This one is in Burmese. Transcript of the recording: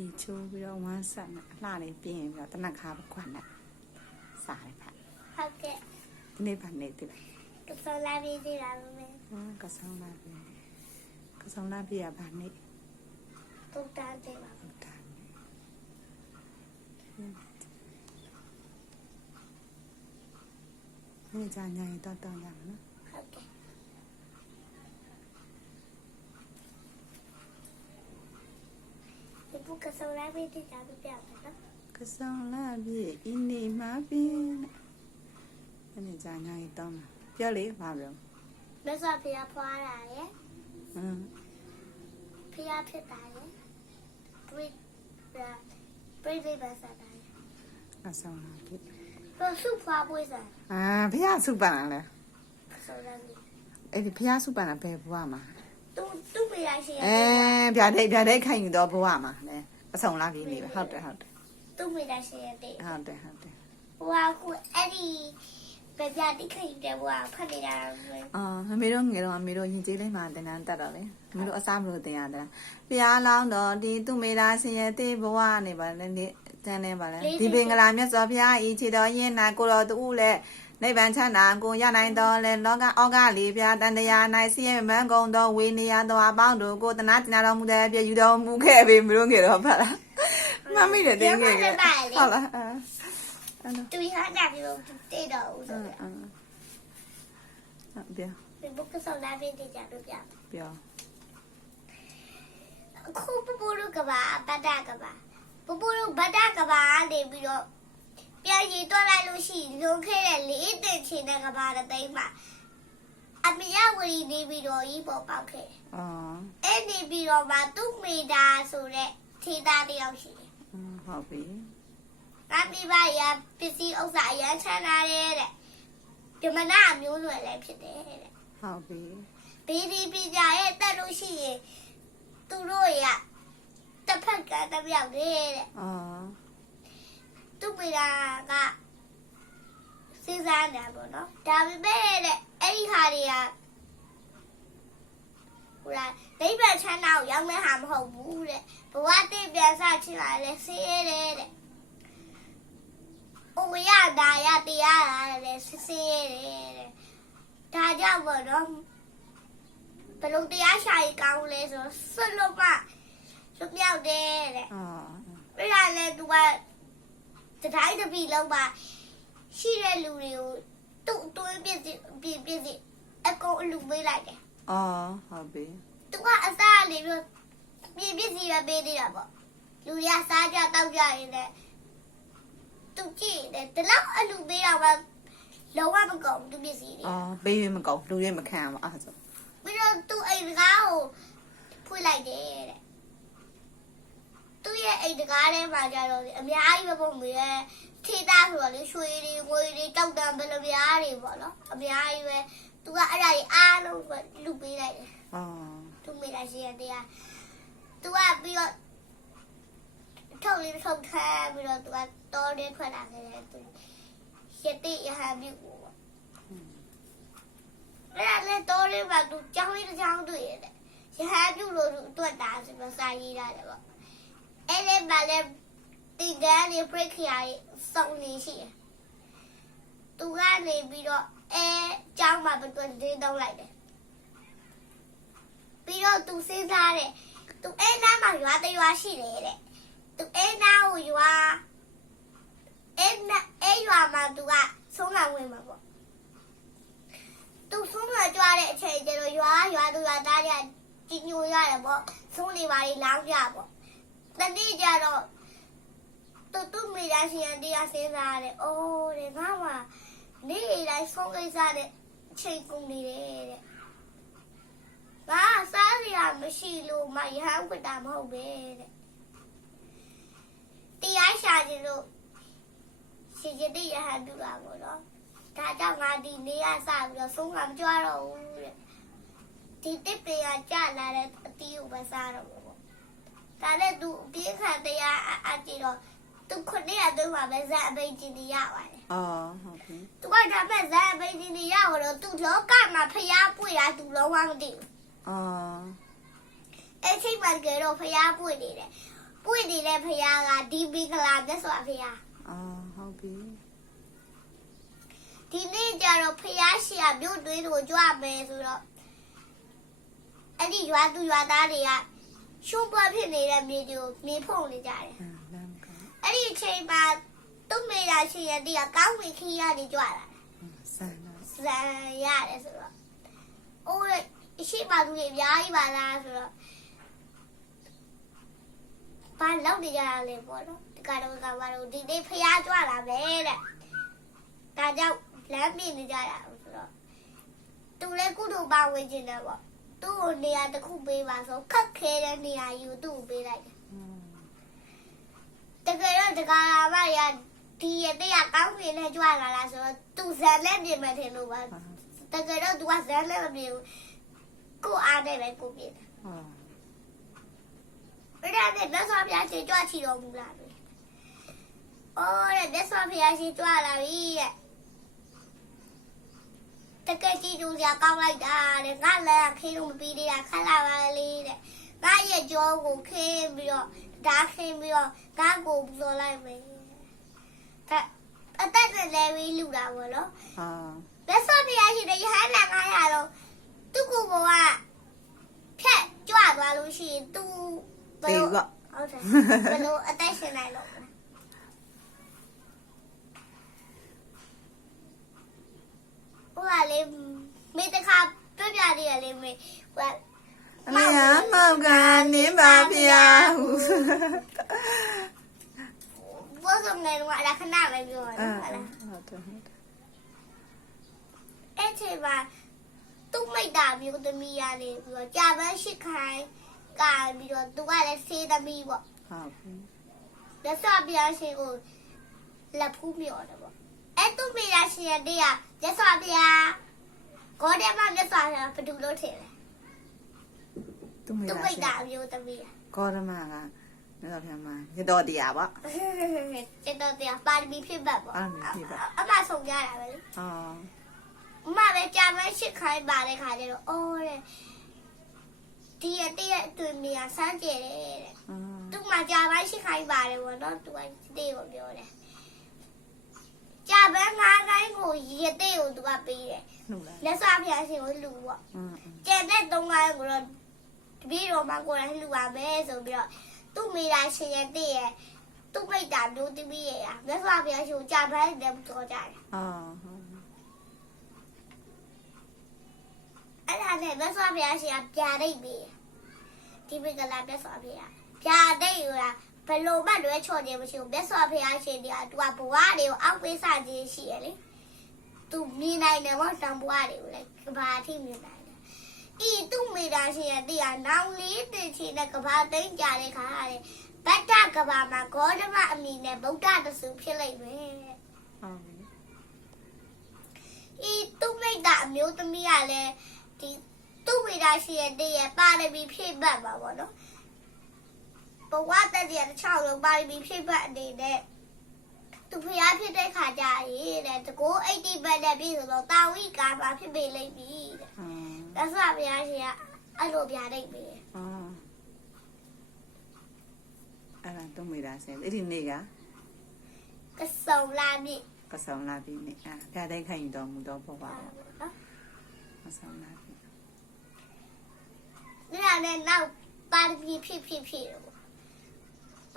ရေချိုးပြီးတော့ဝမ်းဆက်နဲ့လှလေးပြင်းပြီးတော့တနက်ခါပခွက်နဲ့စားလိုက်ပါဟုတ်ကဲ့ဒီနေ့ဗာနေတည်လားကစောလာပြီးသေးလားမမေကဆောင်းလာပြီကဆောင်းလာပြီရဗာနေတုတ်တန်းသေးပါဟုတ်တာနေကြညာရင်တော့တောင်းရမယ်နော်ဟုတ်ကဲ့ဒီပုကစောလာပြီးသေးတာပြပြမယ်နော်ကဆောင်းလာပြီအင်းနေမှာပြီနေကြညာရင်တောင်းပြောလေဘာပြောမြတ်စွာဘုရားဖွာတာရဲ့ဟမ်ဘုရားဖြစ်တာရဲ့ပြိပါစားတာရဲ့ကဆောင်းလာပြီတော့စုဖွာပွေးစားဘုရားစုပန်လာလဲဆောလာပြီအဲ့ဒီဘုရားစုပန်လာဘယ်ဘဝမှာသူ့မိသားရှိဗျာဒိတ်ခိုင်ယူတော့ဘဝမှာလဲအဆောင်လာပြီနေပဲဟုတ်တယ်သူ့မိသားရှိရဲ့တဲ့ဟုတ်တယ်ဟိုကအဲ့ဒီဗျာတိခိုင်တဲ့ဘဝဖတ်နေတာမမေတို့ငယ်တော့အမေတို့ရင်ကျေးလေးမှာတင်တန်းတက်တော့လေမမေတို့အစားမလို့တင်ရတယ်ဘုရားလောင်းတော့ဒီသူ့မိသားရှင်ရဲ့တေးဘဝနေပါလေနေတန်းနေပါလေဒီပင်ကလာမြတ်စွာဘုရားဤခြေတော်ရင်နာကိုတော်တူလဲနိဗ္ဗာန်ချမ်းသာကိုရနိုင်တော်လဲလောကဩဃလေးပြတန်တရား၌စီရင်မန်းကုံသောဝေနေရသောအပေါင်းတို့ကိုတနာတင်တော်မူတဲ့ပြယူတော်မူခဲ့ပြီမလို့ငယ်တော့ဖတ်လားမမိတယ်တင်းငယ်ဟုတ်လားတူရတာပြီးတော့တေးတော့ဦးဆိုပြောဒီဘုကစောလာပြီးတေးကြပြောခုပပလူကဘာဘဒကဘာပပလူဘဒကဘာနေပြီးတော့ပြန်ရည်တွက်လိုက်လို့ရှိရင်လုံခဲ့တဲ့လေးတင်ချင်တဲ့ကဘာတဲ့သိမ်းမှာအမေရဝရီနေပြီးတော့ဤပေါ်ပေါက်ခဲ့အဲ့ဒီပြီးတော့မှသူ့မိသားဆိုတဲ့ထေသားတယောက်ရှိတယ်ဟုတ်ပြီငါပြပါရပစ္စည်းဥစ္စာအရန်ချမ်းသာတယ်တဲ့ပြမနာမျိုးလွယ်လည်းဖြစ်တယ်တဲ့ဟုတ်ပြီဘေးဒီပြကြရဲ့တက်လို့ရှိရင်သူတို့ရတစ်ဖက်ကတပြောက်တယ်တဲ့သူ့မိသားကစဉ်းစားနေပါတော့ဒါပေမဲ့တဲ့အဲ့ဒီဟာတွေကဟိုလားဒိဗ္ဗချမ်းသာကိုရောက်မဲ့ဟာမဟုတ်ဘူးတဲ့ဘဝတည်ပြန်စချင်လာလဲဆေးရတယ်တဲ့အိုရဒါရတရားရတယ်ဆေးရတယ်တဲ့ဒါကြောင့်ပေါ့နော်ဘယ်လိုတရားရှာရကောင်းလဲဆိုဆွတ်လို့မှလွတ်မြောက်တယ်တဲ့အဲ့ဒါလဲသူကတတိုင်းတပီလုံးပါရှိတဲ့လူတွေကိုသူ့တွင်းပြစ်အကုန်အလူပေးလိုက်တယ်ဟုတ်ပြီသူကအစားလေးပြီးပြစ်စီပဲပေးသေးတာပေါ့လူတွေကစားကြတောက်ကြရင်လည်းသူကြည့်တယ်ဒီလောက်အလူပေးတော့မှလုံးဝမကုန်သူပြစ်စီတွေပေးရမကုန်လူရမခံအောင်အဲ့ဒါဆိုပြီးတော့သူ့အိမ်ကားကိုဖွင့်လိုက်တယ်တဲ့သူ့ရဲ့အိမ်တကားထဲမှာကြတော့အများကြီးပဲပုံမြဲထေးသားဆိုတော့လေရွှေတွေငွေတွေတောက်တံဘယ်လိုများတွေပေါ့နော်အများကြီးပဲသူကအဲ့ဒါကြီးအားလုံးကလူပေးလိုက်တယ်သူမိသားရှိရတဲ့သူကပြီးတော့ထုတ်လေးထုတ်ထားပြီးတော့သူကတော်တယ်ထွက်လာခဲ့တယ်သူရတဲ့ရဟပြုတ်ပေါ့အဲ့ဒါလည်းတော်လေးပါသူကြောင်းလေးတစ်ကြောင်းတွေ့ရတယ်ရဟပြုတ်လို့တွက်တာဆိုတော့စာရေးရတယ်ပေါ့အဲ့ဒီမှာလည်းဒီကနေ့ break ရစုံနေရှိတယ်သူကနေပြီးတော့ကျောင်းမှာဘယ်တော့ဒင်းတောင်းလိုက်တယ်ပြီးတော့သူစဉ်းစားတယ်သူနားမှာရွာတရွာရှိတယ်တဲ့သူနားကိုရွာရွာမှာသူကဆုံးလာဝင်မှာပေါ့သူဆုံးလာကြွားတဲ့အချိန်ကျတော့ရွာသူရွာသားတွေကကြီးညိုရတယ်ပေါ့ဆုံးနေပါလေလောင်းကြပေါ့တတိကြတော့သူ့မိသားစုတရားစဉ်းစားတယ်အိုးတဲ့ငါမှနေလိုက်ဆုံးကိစ္စတဲ့ချိန်ကုန်နေတယ်တဲ့ငါစားစရာမရှိလို့မရဟန်းဝတ်တာမဟုတ်ပဲတဲ့တရားရှာကြလို့ရှင်ရတဲ့ရဟန်းတူတာပေါ့နော်ဒါကြောင့်ငါဒီနေရစပြီးတော့ဆုံးကမကြွားတော့ဘူးတဲ့ဒီတစ်ပေကကြလာတဲ့အတီးကိုပဲစားတော့ပေါ့ဒါနဲ့သူပြေးခံတရားအကြည့်တော့သူခုနှစ်ရက်အတွင်းမှာပဲဇက်အပိတ်ကျင်နေရပါတယ်ဟုတ်ပြီသူကဒါမဲ့ဇက်အပိတ်ကျင်နေရတော့သူလောကမှာဖျားပွေတာသူလုံးဝမသိဘူးအဲ့ချိန်မှာကတော့ဖျားပွေနေတယ် ပွင့်နေတဲ့ဖရာကဒီမင်္ဂလာမြတ်စွာဘုရား အော်ဟုတ်ပြီ ဒီနေ့ကျတော့ဖရာရှင်ကမြို့တွင်းကိုကြွမယ်ဆိုတော့အဲ့ဒီရွာသူရွာသားတွေကရှုံးပွားဖြစ်နေတဲ့မြေတွေကိုမြေဖုံနေကြတယ် လမ်းက အဲ့ဒီအချိန်မှာသူ့မိသားရှင်ရဲ့တရားကောင်းဝင်ခီးရနေကြလာတယ် ဆန်တော့ ဇန်ရတယ်ဆိုတော့အိုးရှိပါသူတွေအများကြီးပါလားဆိုတော့ဘာလောက်နေကြရလဲပေါ့နော်ဒီကတော့ကဘာလို့ဒီနေ့ဖျားကြွလာပဲတဲ့ဒါကြောင့်လမ်းပြနေကြတာဆိုတော့သူလည်းကုသိုလ်ပါဝင်ခြင်းတယ်ပေါ့သူ့ကိုနေရာတစ်ခုပေးပါဆိုခက်ခဲတဲ့နေရာယူသူ့ကိုပေးလိုက်တယ်တကယ်တော့ဒီကရာမရဒီရတဲ့ကောင်းကင်နဲ့ကြွလာလားဆိုတော့သူဇန်နဲ့ပြင်မယ်ထင်လို့ပါတကယ်တော့သူကဇန်နဲ့မပြင်ဘူးကိုအားနဲ့ပဲကိုပြင်တယ် ဟုတ် အဲ့ဒါနဲ့မြတ်စွာဘုရားရှင်ကြွချီတော်မူလာပြီ။အော်တဲ့မြတ်စွာဘုရားရှင်ကြွလာပြီတဲ့။တကယ်ကြီးကျူးစရာကောင်းလိုက်တာတဲ့။ငါလည်းခင်းလို့မပြီးသေးတာခက်လာပါလေတဲ့။ငါရဲ့ကြောကိုခင်းပြီးတော့ဒါခင်းပြီးတော့ငါကိုပူဇော်လိုက်မယ်။ဒါအသက်နဲ့လည်းပြီးလူတာပေါ့နော် အာ ။မြတ်စွာဘုရားရှင်တဲ့ယဟန်နာ900လုံးသူ့ကိုယ်ကဖြတ်ကြွသွားလို့ရှိရင်သူဘယ် တေ လို ပေါ့ ဟုတ်တယ်ဘယ်လိုအသက်ရှင်နိုင်လို့လဲဟိုကလေမေတ္တခါပြပြလေးရလေမေဟို အမေဟာမောင်ကနေပါဗျာဟု ဘောစုံနေတော့အရခဏပဲပြောတယ် အာ ဟုတ်လား ဟုတ်တယ်ဟုတ်တယ် အဲ့ချိန်မှာသူ့မိတ်တာမျိုးသမီးရနေပြီးတော့ကြာပန်းရှိခိုင်းကပြီးတော့သူကလည်းဆေးသမီးပေါ့ ဟုတ်ပြီ လက်စော်ပြားရှင်ကိုလက်ဖူးမြော်တယ်ပေါ့အဲ့သူ့မိသားရှင်ရဲ့တရားလက်စော်ပြားကိုတဲ့မလက်စော်ပြားဘယ်သူလို့ထင်လဲ သူမေ သူ့ တာ မိ ရှင် သားမျိုးသမီး ကောရမကမြတ်စွာဘုရားမှာရတော်တရားပေါ့ ကျတော့တရားပါရမီဖြစ်ပတ်ပေါ့ ပါရမီဖြစ်ပတ် အမဆုံးကြတာပဲလေ အော် အမပဲကြာမရှစ်ခိုင်းပါတဲ့ခါကျတော့အော်တဲ့ဒီရတဲ့အတွင်နေရာစမ်းကြဲတယ်တဲ့ အာ သူ့မှာကြာပန်းရှိခိုင်းပါတယ်ပေါ့နော်သူကတေးကိုပြောတယ်ကြာပန်း၅ခိုင်းကိုရတဲ့ကိုသူကပေးတယ် နှုတ်လိုက် လက်စွာဖျားရှင်ကိုလူပေါ့ อืม ကျန်တဲ့၃ခိုင်းကိုတော့တပည့်တော်မှာကိုယ်တိုင်လူပါမယ်ဆိုပြီးတော့သူ့မိသားရှင်ရဲ့တဲ့ရဲ့သူ့မိတာမျိုးတပည့်ရဲ့လက်စွာဖျားရှင်ကိုကြာပန်းနဲ့တော့ကြတယ် အော်ဟုတ် အဲ့ဒါနဲ့လက်စွာဖျားရှင်ကပြာဒိတ်ပေးဒီမင်္ဂလာလက်စွာဖျားပြာဒိတ်ကဘယ်လိုမှလွဲချော်ခြင်းမရှိဘူးမြတ်စွာဘုရားရှင်ကသူကဘဝတွေကိုအောက်ပေးစခြင်းရှိရလေသူမြင်နိုင်တယ်ပေါ့တံဘဝတွေကိုလည်းကဘာအထိမြင်နိုင်တယ်ဤသူမိသားရှင်ရဲ့တရားနောင်လေးတင်ချင်တဲ့ကဘာသိမ့်ကြတဲ့ခါတဲ့ဗတ္တကဘာမှာဂေါတမအမိနဲ့ဗုဒ္ဓတဆူဖြစ်လိုက်မယ် ဟုတ်ပြီ ဤသူမိသားအမျိုးသမီးကလည်းဒီသူမိသားရှင်ရဲ့တရားပါရမီဖြည့်ပတ်ပါပေါ့နော်ဘဝတည်းရတဲ့6လုံးပါရမီဖြည့်ပတ်အနေနဲ့သူဖျားဖြစ်တဲ့ခါကြရေးတဲ့တကိုး80ဘက်နဲ့ပြည်ဆိုတော့တာဝိကာမှာဖြစ်ပေလိမ့်ပြီတဲ့ အာ သက်စွာဘုရားရှင်ကအဲ့လိုပြလိုက်ပြီ အော်အဲ့ဒါသူမေတာရှင်အဲ့ဒီနေ့က ကစုံလာမြင့် ကဆောင်လာပြီနေ့အာဖျားတိုင်းခိုင်တော်မူတော့ပေါ့ပါ နော် ကဆောင်လာပြီ ဒါနဲ့နောက်ပါရမီဖြစ်တယ်ပေါ့